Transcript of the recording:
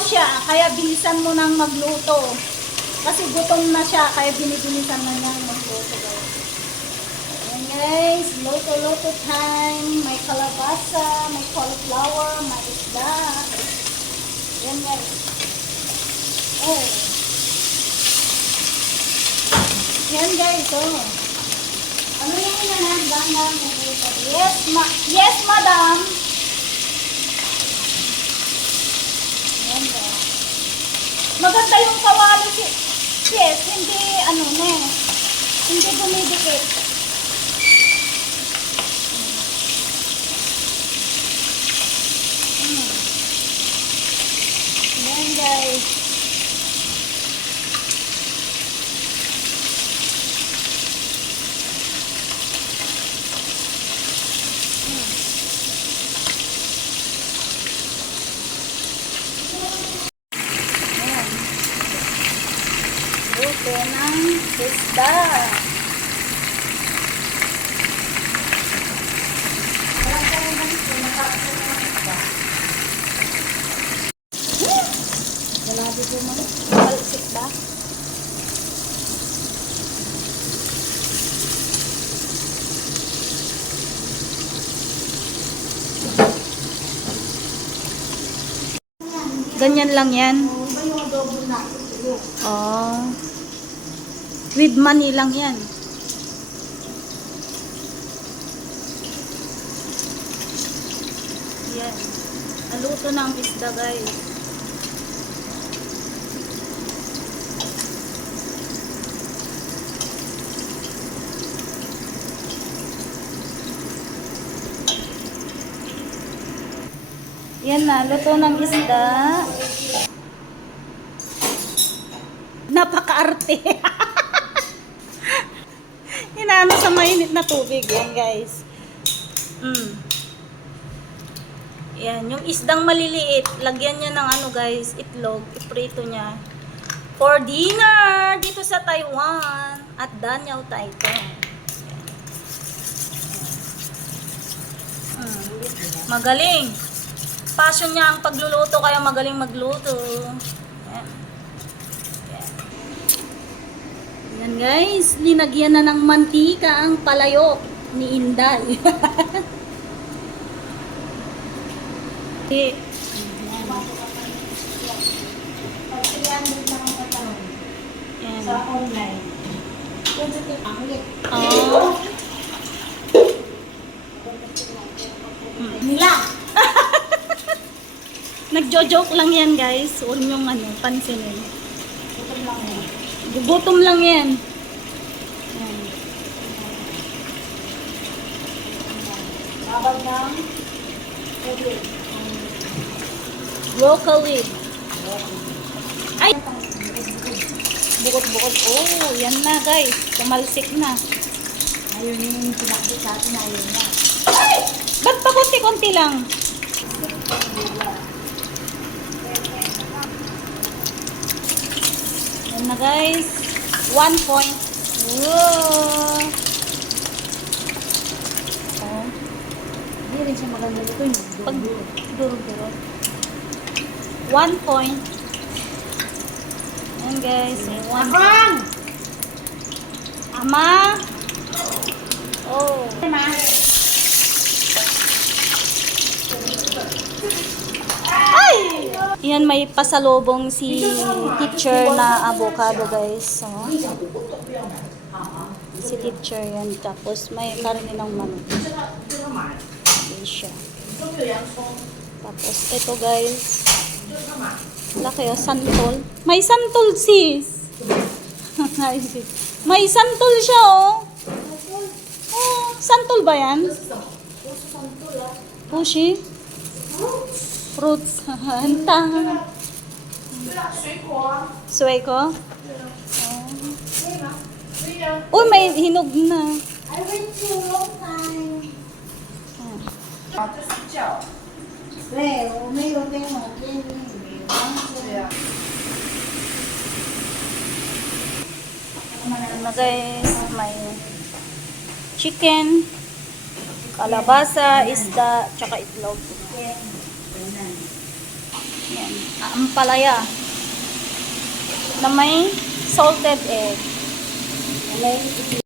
siya, kaya bilisan mo nang magluto. Kasi gutom na siya, kaya binibilisan na niya magluto guys. Ayan guys, luto-luto time. May kalabasa, may cauliflower, may isda. Ayan guys. Oh. Ayan guys, oh. Ano yung inanagdahan mo? Yes, madam. Ayan guys. Maganda yung kawali yes, hindi ano ne. Hindi dumidikit. Ayan guys. Luto ng isda. Wala dito mo. Palsik ba? Ganyan lang yan. Oh. With money lang yan. Yan. Naluto na ang isda guys. Yan na, luto ng isda. Napaka-arte. Inaano sa mainit na tubig. Yan guys. Yan. Yung isdang maliliit. Lagyan nyo ng ano guys. Itlog. Iprito nya. For dinner. Dito sa Taiwan. At Danyaw, Taiwan. Magaling. Passion niya ang pagluluto. Kaya magaling magluto. Yan. Yan guys, linagyan na ng mantika ang palayok ni Inday. Yan. Sa online. Oh. Nila. Nagjo-joke lang yan guys. Huwag niyong pansinin. Gutom lang yan. Gutom lang yan. Yan. Babag ng tubig. Broccoli. Ay! Bukod-bukod. Oh, yan na guys. Tumalsik na. Ayun yung pinakit sa atin. Ayun na. Ay! Ba't pa konti-konti lang? Yan na guys. 1 point. Whoa! Oh. Hindi rin siya maganda dito yung Pag duro-duro. 1 point. Yan guys. 1 Abang! Ama! Oh. Ma? Ay! Yan, may pasalubong si teacher na avocado guys. So, si teacher yan. Tapos may karne ng manok. Ayan siya. Tapos ito guys. Laki o, santol. May santol sis. May santol siya oh. Oh, santol ba yan? Pushi? Fruits. Hanta. Sueko? Oh. Uy, may hinog na. I went to a long time. 네, 오늘 요새 Ano guys, may chicken, kalabasa, isda, tsaka itlog. Yan. Ampalaya. Na may salted egg. Alay, ito